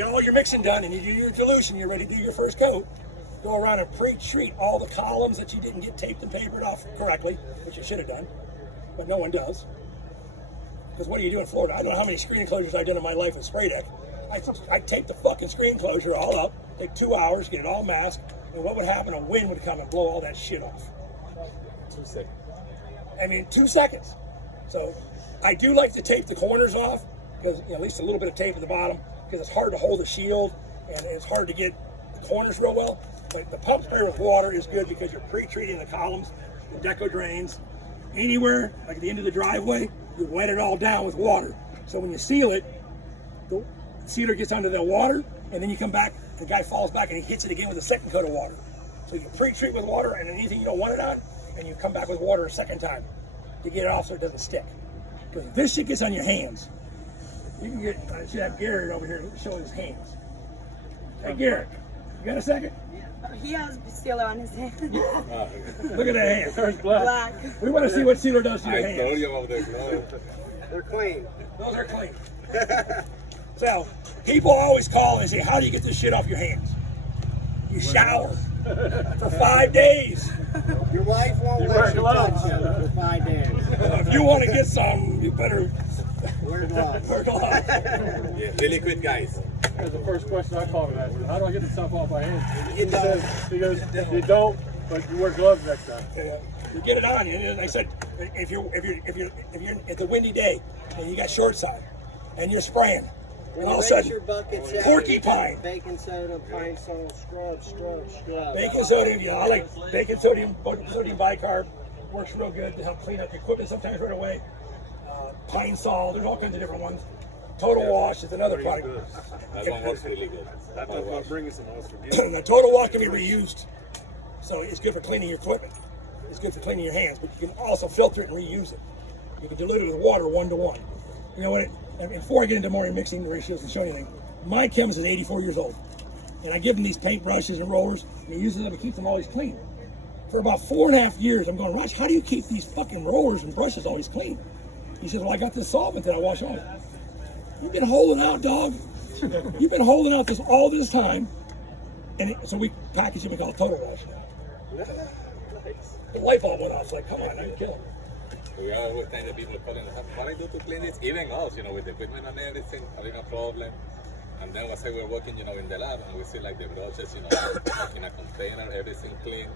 Get all your mixing done and you do your dilution, you're ready to do your first coat. Go around and pre-treat all the columns that you didn't get taped and papered off correctly, which you should have done, but no one does. Because what do you do in Florida? I don't know how many screen enclosures I've done in my life with spray deck. I tape the fucking screen enclosure all up, take 2 hours, get it all masked, and what would happen? A wind would come and blow all that shit off. 2 seconds. I mean, 2 seconds. So I do like to tape the corners off, because at least a little bit of tape at the bottom, because it's hard to hold the shield, and it's hard to get the corners real well. But the pump spray with water is good because you're pre-treating the columns, the deco drains. Anywhere, like at the end of the driveway, you wet it all down with water. So when you seal it, the sealer gets under the water, and then you come back, the guy falls back and he hits it again with a second coat of water. So you pre-treat with water and anything you don't want it on, and you come back with water a second time to get it off so it doesn't stick. Because if this shit gets on your hands, you can get, I should have Garrett over here showing his hands. Hey Garrett, you got a second? He has sealer on his hand. Look at that hand. There's black. Black. We want to see what sealer does to your I hands. told you about the glove. They're clean. Those are clean. So, people always call and say, how do you get this shit off your hands? You shower for 5 days. Your wife won't You let wear you gloves. touch them for 5 days. If you want to get some, you better Wear gloves. wear gloves. Yeah, really quick, guys. That's the first question I called him asking. How do I get this stuff off my hands? You He don't. says, he goes, you don't, but you wear gloves next time. You get it on you. And I said, if you're it's a windy day and you got short side and you're spraying, and all of a sudden, porcupine. Baking soda, pine salt, scrub. Baking sodium, I like baking sodium bicarb. Works real good to help clean up your equipment sometimes right away. Pine sol, there's all kinds of different ones. Total Wash is another product. That one works really good. That one works. The Total Wash can be reused, so it's good for cleaning your equipment. It's good for cleaning your hands, but you can also filter it and reuse it. You can dilute it with water 1-to-1. You know what? And before I get into more mixing ratios and show you anything, my chemist is 84 years old, and I give him these paint brushes and rollers, and he uses them to keep them always clean. For about 4.5 years, I'm going, Raj, how do you keep these fucking rollers and brushes always clean? He says, well, I got this solvent that I wash on. You've been holding out, dog. You've been holding out this all this time. And so we package it, we call it Total Wash. The light bulb went off. It's like, come on, I'm killing. We are always kind of people calling us, what I do to clean it, even us, with the equipment and everything, having a problem. And then once we're working, in the lab, and we see like the brushes, like in a container, everything clean.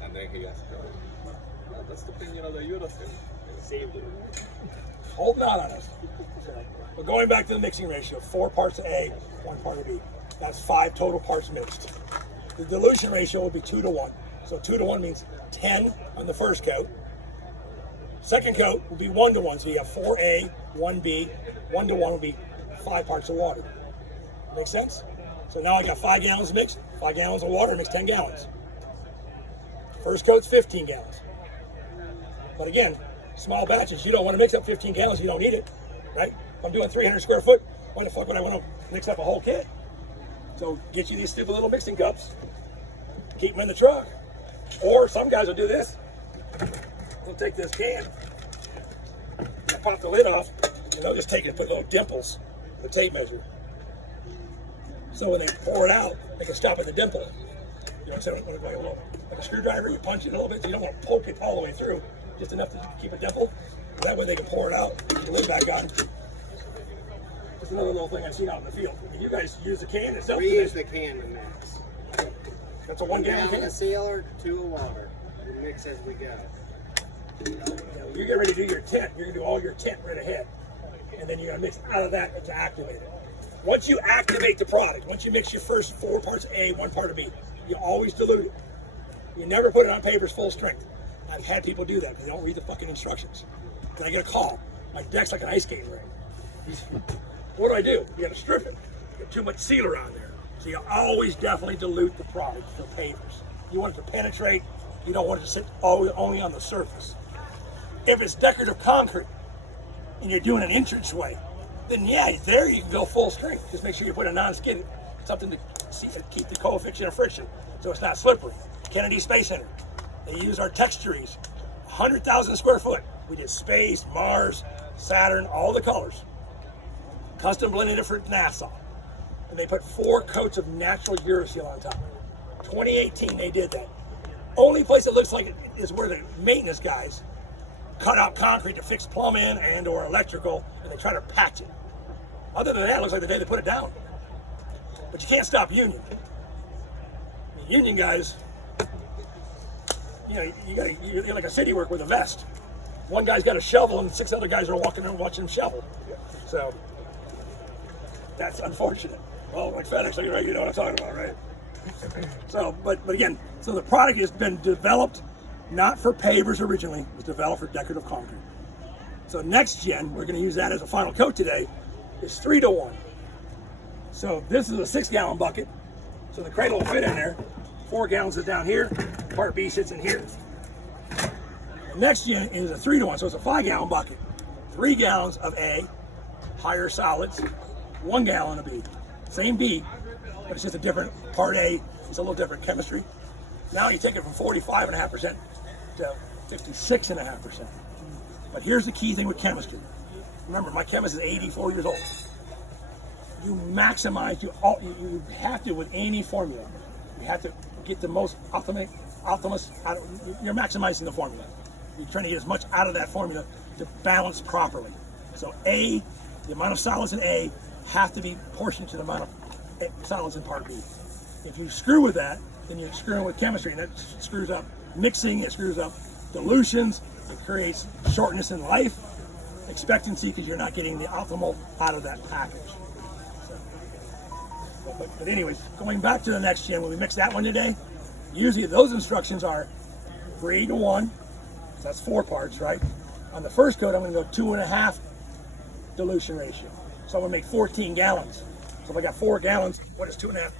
And then he asks, oh, that's the thing, the Eurofin. Holding out on us. But going back to the mixing ratio, 4 parts of A, 1 part of B. That's 5 total parts mixed. The dilution ratio would be 2-to-1. So 2-to-1 means 10 on the first coat. Second coat will be 1-to-1. So you have 4A, 1B. 1-to-1 will be 5 parts of water. Make sense? So now I got 5 gallons mixed, 5 gallons of water, mix 10 gallons. First coat's 15 gallons. But again, small batches, you don't want to mix up 15 gallons, you don't need it, right? If I'm doing 300 square foot, why the fuck would I want to mix up a whole kit? So get you these stupid little mixing cups, keep them in the truck. Or some guys will do this. They'll take this can, they'll pop the lid off, and they'll just take it and put little dimples with a tape measure. So when they pour it out, they can stop at the dimple. You know what I'm saying? Like a screwdriver, you punch it a little bit, so you don't want to poke it all the way through, just enough to keep a dimple. That way they can pour it out, put the lid back on. Just another little thing I've seen out in the field. I mean, you guys use the can itself? We use the can to mix. That's a 1 gallon can? A sealer, 2 of water. We mix as we go. You get ready to do your tent, you're going to do all your tent right ahead. And then you're going to mix out of that to activate it. Once you activate the product, once you mix your first 4 parts of A, 1 part of B, you always dilute it. You never put it on papers full strength. I've had people do that because they don't read the fucking instructions. Then I get a call. My deck's like an ice skating rink. What do? You got to strip it. Get too much sealer on there. So you always definitely dilute the product for pavers. You want it to penetrate. You don't want it to sit only on the surface. If it's decorative concrete and you're doing an entranceway, then yeah, there you can go full strength. Just make sure you put a non-skid, something to keep the coefficient of friction so it's not slippery. Kennedy Space Center, they use our textures, 100,000 square foot. We did Space, Mars, Saturn, all the colors. Custom blended it for NASA. and they put 4 coats of natural Uraseal on top. 2018, they did that. Only place it looks like it is where the maintenance guys cut out concrete to fix plumbing and or electrical, and they try to patch it. Other than that, it looks like the day they put it down. But you can't stop union. The union guys, you know, you're like a city worker with a vest. One guy's got a shovel and 6 other guys are walking around watching him shovel. So that's unfortunate. Well, like FedEx, right? You know what I'm talking about, right? So, but again, so the product has been developed not for pavers originally, it was developed for decorative concrete. So next gen, we're going to use that as a final coat today, is 3-to-1. So this is a 6-gallon bucket. So the cradle will fit in there. 4 gallons is down here. Part B sits in here. The next gen is a 3-to-1, so it's a 5-gallon bucket. 3 gallons of A, higher solids, 1 gallon of B. Same B, but it's just a different part A. It's a little different chemistry. Now you take it from 45.5% to 56.5%. But here's the key thing with chemistry. Remember, my chemist is 84 years old. You maximize, you have to with any formula. You have to get the most optimus out of, you're maximizing the formula. You're trying to get as much out of that formula to balance properly. So A, the amount of solids in A have to be proportionate to the amount of solids in part B. If you screw with that, then you're screwing with chemistry, and that screws up mixing, it screws up dilutions, it creates shortness in life expectancy because you're not getting the optimal out of that package. So, but anyways, going back to the next gen, when we mix that one today, usually those instructions are 3-to-1, so that's 4 parts, right? On the first coat, I'm going to go 2.5 dilution ratio. So I'm going to make 14 gallons. So if I got 4 gallons, what is 2.5?